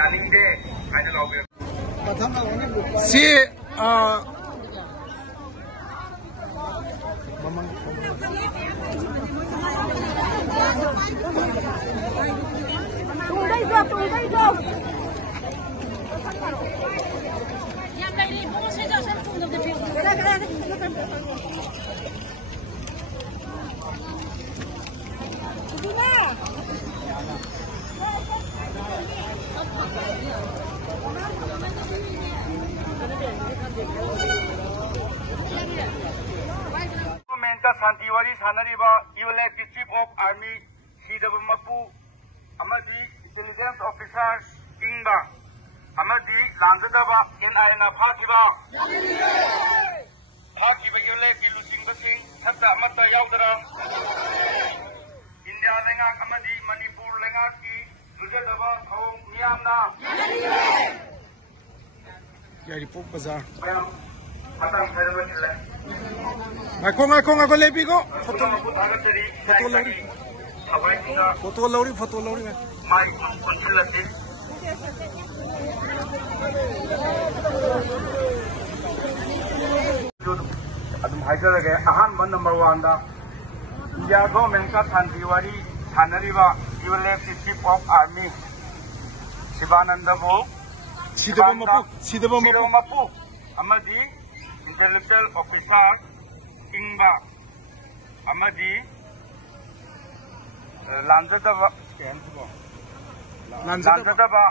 यानिंगे हाइना लाउबे सी शांतिवारी सानरीबा यूएलएफ चीफ ऑफ आर्मी सीदब मपू इंटेलिजेंस ऑफिसर इंबा लांगदबा एनआईना फाखिबा यूएलएफ की लुचिंबसिंग सत्ता अमता याउदरा इंडिया लेंगाक मणिपुर लेंगाक की लुजदबा थौम मियामना यारिपोक बाजार Ngako lepi ko. Foto lori. Mai konsulasi. Adum hajar ke ahan number 1 da India government ka Santiwari Thanariba ULF Chief of Army Sivananda Bo Sidaba Mapu Amadi Intellectual Officer Ingba Amadi Lanzadaba